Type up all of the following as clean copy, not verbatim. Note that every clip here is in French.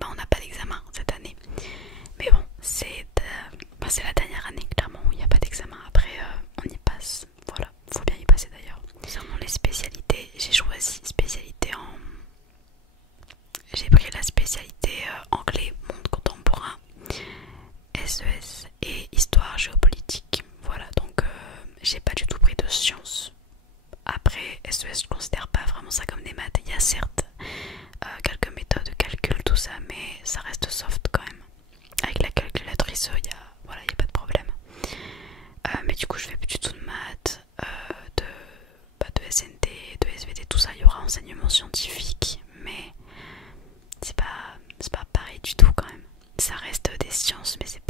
bah, on n'a pas d'examen cette année. Mais bon, c'est la dernière année clairement où il n'y a pas d'examen. Après, on y passe. Voilà, faut bien y passer d'ailleurs. Concernant les spécialités, j'ai choisi spécialité en... J'ai pris la spécialité anglais, monde contemporain, SES et histoire géopolitique. Voilà, donc j'ai pas du tout pris de sciences. Après, SES, je considère pas vraiment ça comme des maths. Il y a certes quelques méthodes de calcul, tout ça, mais ça reste soft quand même. Avec la calculatrice, il y a, voilà, y a pas de problème. Mais du coup, je fais plus du tout de maths, de SNT, de SVT, tout ça. Il y aura enseignement scientifique, mais c'est pas pareil du tout quand même. Ça reste des sciences, mais c'est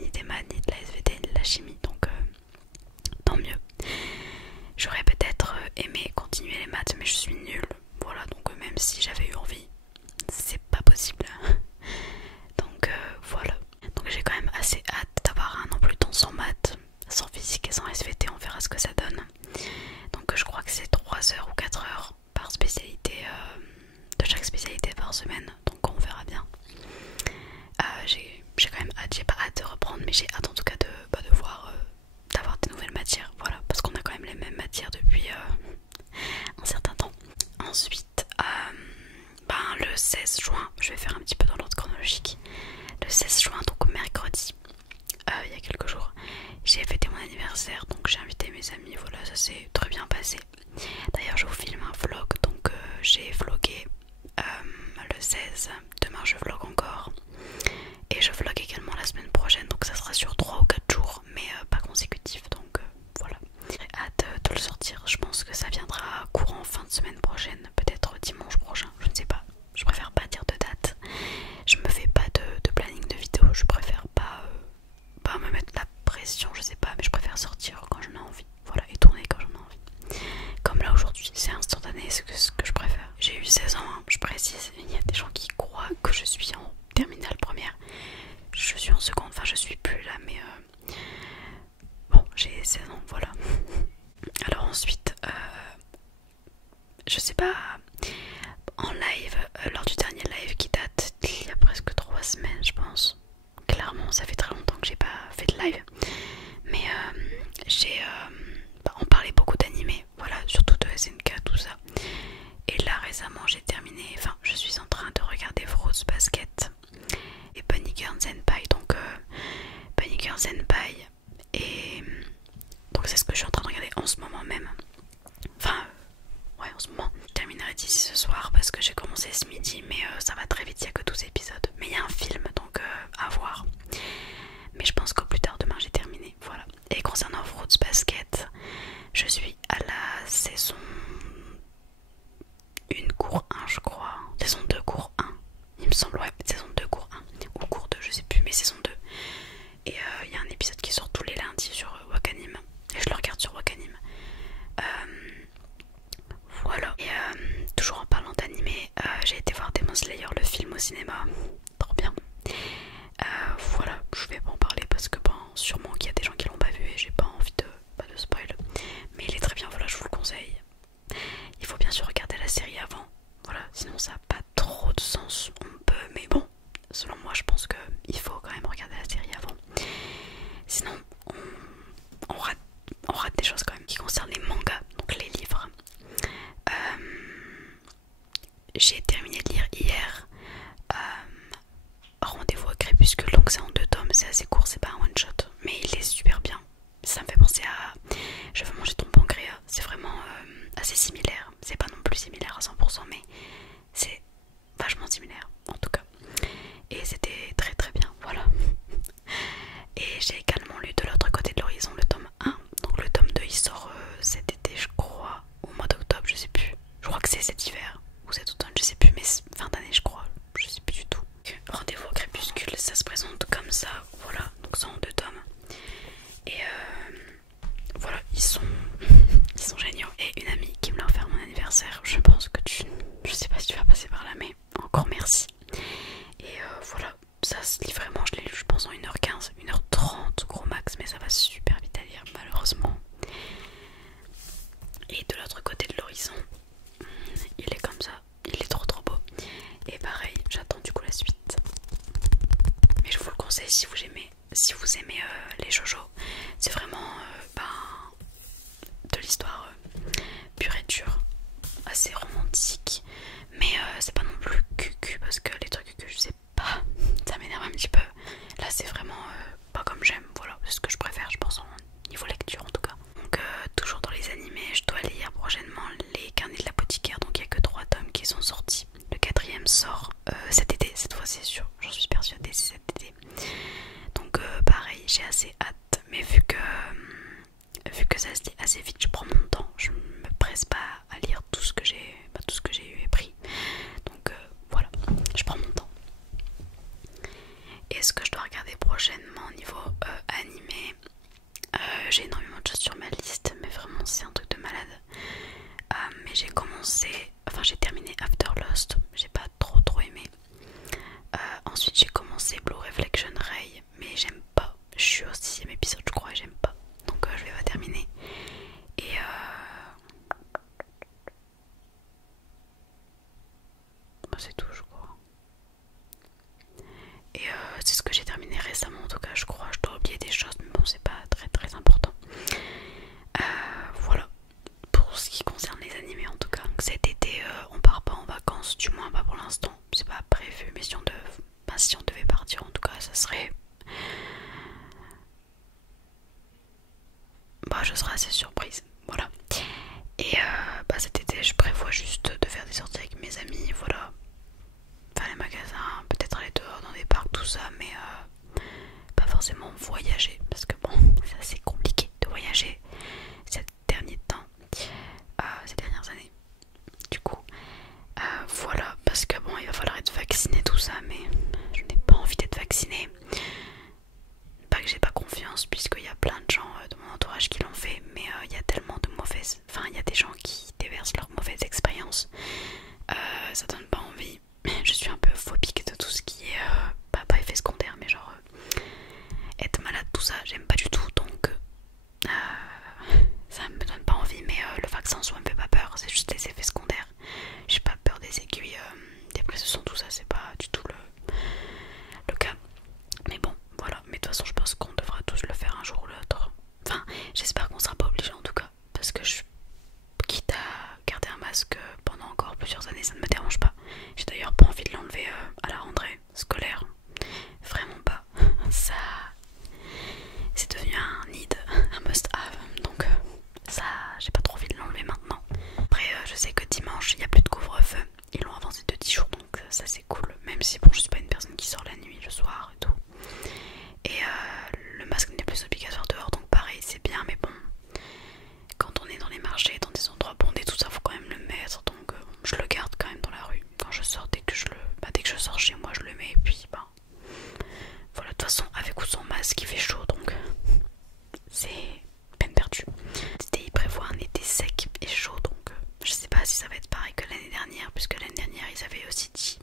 ni des maths, ni de la SVT, ni de la chimie, donc tant mieux. J'aurais peut-être aimé continuer les maths, mais je suis nulle. Voilà, donc même si j'avais eu envie, c'est pas possible. Donc voilà. Donc j'ai quand même assez hâte d'avoir un emploi du temps sans maths, sans physique et sans SVT, on verra ce que ça donne. Donc je crois que c'est 3 heures ou 4 heures par spécialité, de chaque spécialité par semaine, donc on verra bien. J'ai quand même hâte, j'ai pas hâte de reprendre, mais j'ai hâte en tout cas de voir, d'avoir des nouvelles matières, voilà, parce qu'on a quand même les mêmes matières depuis un certain temps. Ensuite, le 16 juin, je vais faire un petit peu dans l'ordre chronologique. Le 16 juin, donc mercredi, il y a quelques jours, j'ai fêté mon anniversaire, donc j'ai invité mes amis, voilà, ça s'est très bien passé. D'ailleurs, je vous filme un vlog, donc j'ai vlogué le 16, demain je vlog encore. Et je vlog également la semaine prochaine, donc ça sera sur 3 ou 4 jours, mais pas consécutif, donc voilà. J'ai hâte de le sortir, je pense que ça viendra courant fin de semaine prochaine, peut-être dimanche prochain, je ne sais pas. Je préfère pas dire de date, je me fais pas de planning de vidéo, je préfère pas me mettre la pression, je sais pas, mais je préfère sortir quand j'en ai envie, voilà, et tourner quand j'en ai envie. Comme là aujourd'hui, c'est instantané, c'est ce que je préfère. J'ai eu 16 ans, hein, je précise, il y a des gens qui croient que je suis en terminale première. Je suis en seconde, enfin je suis plus là, mais bon, j'ai 16 ans, voilà. Alors ensuite, je sais pas, en live, lors du dernier live qui date d'il y a presque 3 semaines, je pense. Clairement, ça fait très longtemps que j'ai pas fait de live, mais on parlait beaucoup d'animés, voilà, surtout de SNK, tout ça. Et là récemment, j'ai terminé, enfin, je suis en train de regarder Fruits Basket et Bunny Girl Senpai, donc Bunny Girl Senpai, et donc c'est ce que je suis en train de regarder en ce moment même. Enfin, ouais, en ce moment. Je terminerai d'ici ce soir parce que j'ai commencé ce midi, mais ça va très vite, il n'y a que 12 épisodes. Mais il y a un film, donc à voir. Mais je pense qu'au plus tard demain j'ai terminé, voilà. Et concernant Fruits Basket, je suis à la saison 1 cours 1 je crois. Saison 2 cours 1, il me semble, ouais, saison 2 cours 1. Ou cours 2, je sais plus, mais saison 2. Et il y a un épisode qui sort tous les lundis sur Wakanim. Et je le regarde sur Wakanim. Voilà. Et toujours en parlant d'animé, j'ai été voir Demon Slayer, le film, au cinéma. Trop bien. Voilà, je vais pas en parler parce que bon, sûrement qu'il y a des gens qui l'ont pas vu et j'ai pas envie de spoil. Mais il est très bien, voilà, je vous le conseille. Il faut bien sûr regarder la série avant. Voilà, sinon ça n'a pas trop de sens. On peut, mais bon, selon moi, je pense qu'il faut quand même regarder la série avant. Sinon, on rate des choses quand même qui concernent les mangas, donc les livres. J'ai terminé de lire hier Rendez-vous au crépuscule, donc c'est en 2 tomes, c'est assez court, c'est pas un one shot, mais il est si vous aimez les shoujo, c'est vraiment de l'histoire pure et dure, assez romantique, mais c'est pas non plus cucu parce que les trucs que je sais pas, ça m'énerve un petit peu. Là c'est vraiment pas comme j'aime, voilà, c'est ce que je préfère je pense en niveau lecture en tout cas. Donc toujours dans les animés, je dois lire prochainement les carnets de l'apothicaire, donc il n'y a que 3 tomes qui sont sortis. Le 4e sort cet été, cette fois c'est sûr, j'en suis persuadée, c'est cet été. Donc pareil, j'ai assez hâte, mais vu que ça se lit assez vite, je prends mon temps, je me presse pas à lire tout ce que j'ai eu et pris. Donc voilà, je prends mon temps. Et ce que je dois regarder prochainement au niveau animé, j'ai énormément de choses sur ma liste, mais vraiment c'est un truc de malade. Mais j'ai terminé After Lost, j'ai pas trop aimé. Ensuite j'ai commencé Blue Reflection Ray, mais j'aime pas. Je suis au 6ème épisode je crois et j'aime pas. Donc je vais pas terminer. Et c'est tout je crois. Et c'est ce que j'ai terminé récemment en tout cas je crois. Je dois oublier des choses mais bon c'est pas très important. Voilà pour ce qui concerne les animés en tout cas. Donc cet été on part pas en vacances, du moins pas pour l'instant. C'est pas prévu mais si on devait partir en tout cas ça serait... je serai assez surprise, voilà. Et cet été je prévois juste de faire des sorties avec mes amis, voilà. Faire les magasins, peut-être aller dehors dans des parcs, tout ça, mais pas forcément voyager, parce que bon, c'est assez compliqué de voyager ces derniers temps, ces dernières années. Du coup, voilà, parce que bon, il va falloir être vacciné, tout ça, mais je n'ai pas envie d'être vaccinée. Pas que j'ai pas confiance, puisqu'il y a plein de gens de mon entourage qui l'ont fait, mais il y a tellement de mauvaises... Enfin, il y a des gens qui déversent leurs mauvaises expériences. Ça donne pas envie. Je suis un peu phobique de tout ce qui est... pas effet secondaire, mais genre... être malade, tout ça, j'aime pas du tout, donc... ça me donne pas envie, mais le vaccin en soi me fait pas peur, c'est juste les effets secondaires. J'ai pas peur des aiguilles, des prises de sang, tout ça, c'est pas du tout le cas. Mais bon, voilà, mais de toute façon je pense qu'on devra tous le faire un jour ou l'autre. Enfin, j'espère qu'on sera pas obligé en tout cas, parce que quitte à garder un masque pendant encore plusieurs années, ça ne me dérange pas. J'ai d'ailleurs pas envie de l'enlever à la rentrée scolaire, vraiment pas. Ça, c'est devenu un need, un must have, donc ça, j'ai pas trop envie de l'enlever maintenant. Après, je sais que dimanche, il y a plus de couvre-feu, ils l'ont avancé de 10 jours, donc ça c'est cool, même si bon, je suis pas une personne qui sort la nuit, le soir et tout. Et le masque n'est plus obligatoire dehors, donc pareil, c'est bien, mais bon, quand on est dans les marchés, dans des endroits bondés, tout ça, faut quand même le mettre, donc je le garde quand même dans la rue. Quand je sors, dès que je sors chez moi, je le mets, et puis voilà, de toute façon, avec ou sans masque, il fait chaud, donc c'est peine perdue. Il prévoit un été sec et chaud, donc je sais pas si ça va être pareil que l'année dernière, puisque l'année dernière, ils avaient aussi dit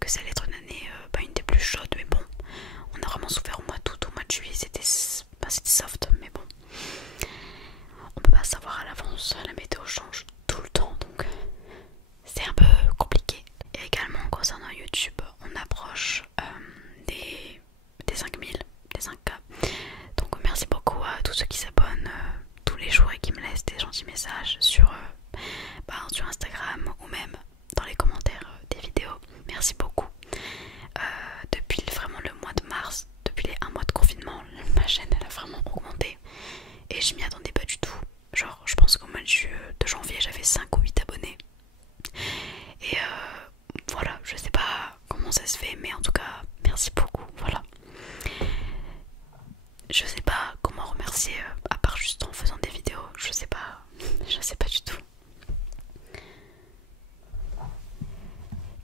que ça allait être une année, une des plus chaudes, mais bon, on a vraiment souffert au mois d'août, au mois de juillet, c'était soft, mais bon, on peut pas savoir à l'avance, la météo change tout le temps, donc c'est un peu compliqué. Et également concernant YouTube, on approche des 5000, des 5K, donc merci beaucoup à tous ceux qui s'abonnent tous les jours et qui me laissent des gentils messages sur Instagram ou même dans les commentaires des vidéos. Merci beaucoup. Depuis vraiment le mois de mars, depuis les 1 mois de confinement, ma chaîne elle a vraiment augmenté et je m'y attendais pas du tout. Genre je pense qu'au mois de janvier j'avais 5 ou 8 abonnés et voilà, je sais pas comment ça se fait, mais en tout cas merci beaucoup. Voilà, je sais pas comment remercier à part juste en faisant des vidéos, je sais pas du tout.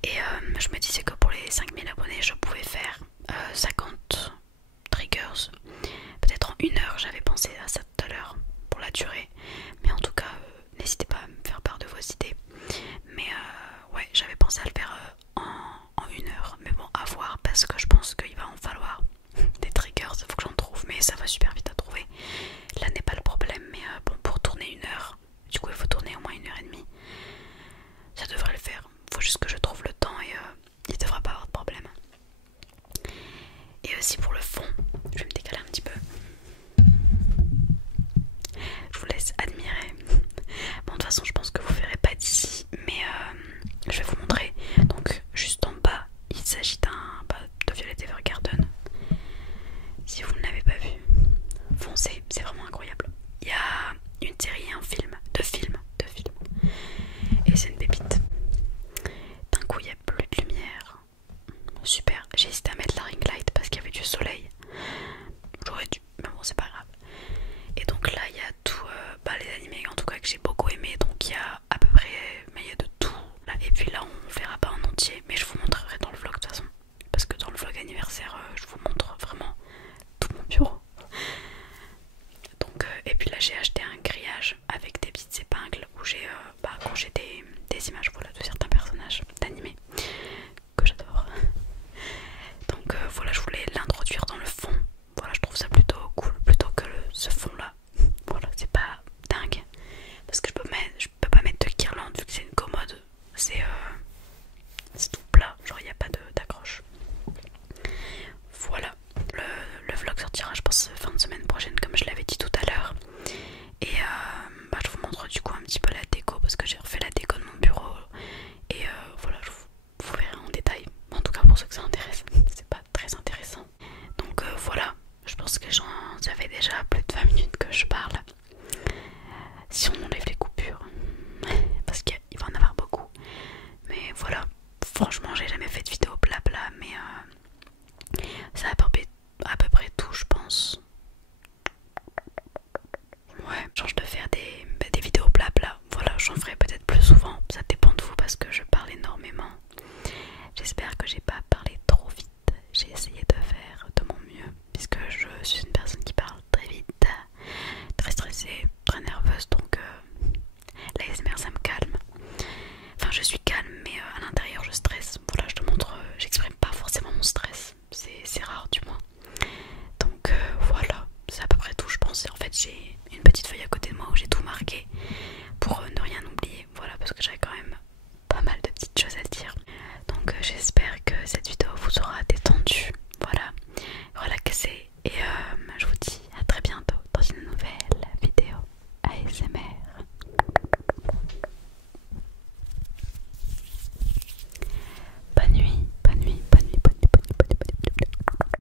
Et je me disais que pour les 5000 abonnés je pouvais faire 50 triggers, peut-être en 1 heure, j'avais pensé à ça tout à l'heure pour la durée, mais en tout cas n'hésitez pas à me faire part de vos idées. Mais ouais, j'avais pensé à le faire en 1 heure, mais bon, à voir, parce que je pense qu'il va en falloir des triggers, il faut que j'en trouve, mais ça va super vite à trouver. Là n'est pas le problème, mais bon, pour tourner 1 heure, du coup il faut tourner au moins 1 heure et demie, ça devrait le faire. Faut juste que je trouve le temps et il devrait pas avoir de problème. Et aussi pour le fond, l'anniversaire, je vous montre vraiment tout mon bureau. Donc, et puis là j'ai acheté un grillage avec des petites épingles où j'ai accroché des images, voilà, de certains personnages d'animés que j'adore. Donc voilà, je voulais l'introduire dans le fond. Voilà, je trouve ça plutôt cool, plutôt que ce fond là. Voilà, c'est pas dingue parce que je peux pas mettre de guirlande vu que c'est une commode. C'est tout plat, genre il n'y a pas d'accroche. Voilà, le vlog sortira je pense fin de semaine prochaine comme je l'avais dit tout à l'heure. Et je vous montre du coup un petit peu la déco parce que j'ai refait la déco de mon bureau. Et voilà, vous verrez en détail. En tout cas pour ceux que ça intéresse, c'est pas très intéressant. Donc voilà, je pense que j'en avais déjà plus